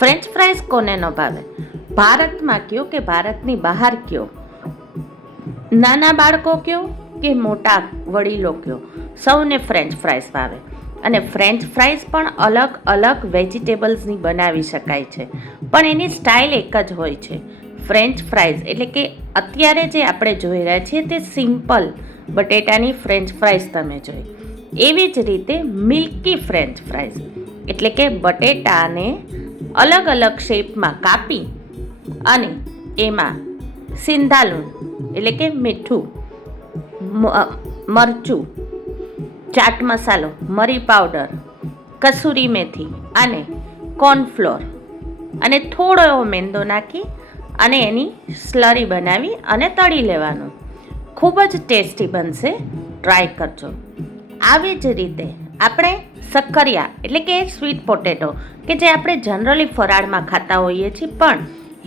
French fries કોને ન ભાવે? ભારતમાં કયો કે ભારતની બહાર કયો, નાના બાળકો કયો કે મોટા વડીલો કયો, સૌને ફ્રેન્ચ ફ્રાઈઝ ભાવે. અને ફ્રેન્ચ ફ્રાઈઝ પણ અલગ અલગ વેજીટેબલ્સની બનાવી શકાય છે, પણ એની સ્ટાઇલ એક જ હોય છે. ફ્રેન્ચ ફ્રાઈઝ એટલે કે અત્યારે જે આપણે જોઈ રહ્યા છીએ તે સિમ્પલ બટેટાની ફ્રેન્ચ ફ્રાઈઝ તમે જોઈ. એવી જ રીતે મિલ્કી ફ્રેન્ચ ફ્રાઈઝ એટલે કે બટેટાને અલગ અલગ શેપમાં કાપી અને એમાં સિંધાલુણ એટલે કે મીઠું, મરચું, ચાટ મસાલો, મરી પાવડર, કસૂરી મેથી અને કોર્નફ્લોર અને થોડો એવો મેંદો નાખી અને એની સ્લરી બનાવી અને તળી લેવાનું. ખૂબ જ ટેસ્ટી બનશે, ટ્રાય કરજો. આવી જ રીતે આપણે સક્કરિયા એટલે કે સ્વીટ પોટેટો કે જે આપણે જનરલી ફરાળમાં ખાતા હોઈએ છીએ, પણ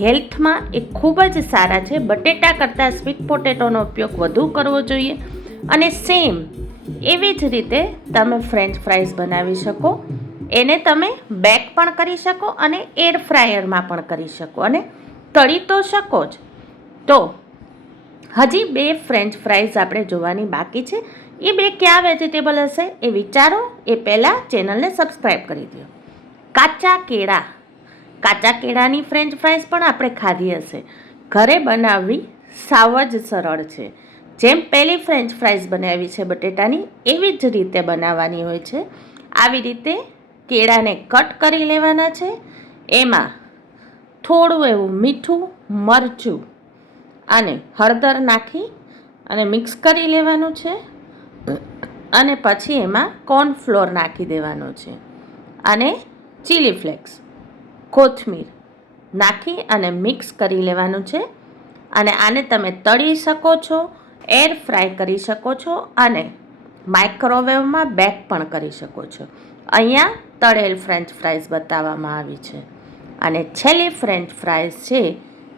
હેલ્થમાં એ ખૂબ જ સારા છે. બટેટા કરતાં સ્વીટ પોટેટોનો ઉપયોગ વધુ કરવો જોઈએ. અને સેમ એવી જ રીતે તમે ફ્રેન્ચ ફ્રાઈઝ બનાવી શકો. એને તમે બેક પણ કરી શકો અને એર ફ્રાયરમાં પણ કરી શકો અને તળી તો શકો જ. તો હજી 2 ફ્રેન્ચ ફ્રાઈઝ આપણે જોવાની બાકી છે. એ 2 કયા વેજીટેબલ હશે એ વિચારો. એ પહેલાં ચેનલને સબસ્ક્રાઈબ કરી દો. કાચા કેળા. કાચા કેળાની ફ્રેન્ચ ફ્રાઈઝ પણ આપણે ખાધી હશે. ઘરે બનાવવી સાવ જ સરળ છે. જેમ પહેલી ફ્રેન્ચ ફ્રાઈઝ બનાવી છે બટેટાની, એવી જ રીતે બનાવવાની હોય છે. આવી રીતે કેળાને કટ કરી લેવાના છે. એમાં થોડું એવું મીઠું, મરચું અને હળદર નાખી અને મિક્સ કરી લેવાનું છે. અને પછી એમાં કોર્નફ્લોર નાખી દેવાનો છે અને ચીલી ફ્લેક્સ, કોથમીર નાખી અને મિક્સ કરી લેવાનું છે. અને આને તમે તળી શકો છો, એર ફ્રાય કરી શકો છો અને માઇક્રોવેવમાં બેક પણ કરી શકો છો. અહીંયા તળેલ ફ્રેન્ચ ફ્રાઈઝ બતાવવામાં આવી છે. અને છેલ્લી ફ્રેન્ચ ફ્રાઈઝ છે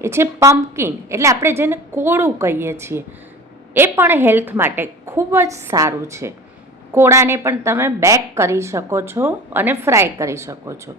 એ છે પમ્પકિન એટલે આપણે જેને કોળું કહીએ છીએ. એ પણ હેલ્થ માટે ખૂબ જ સારું છે. કોળાને પણ તમે બેક કરી શકો છો અને ફ્રાય કરી શકો છો.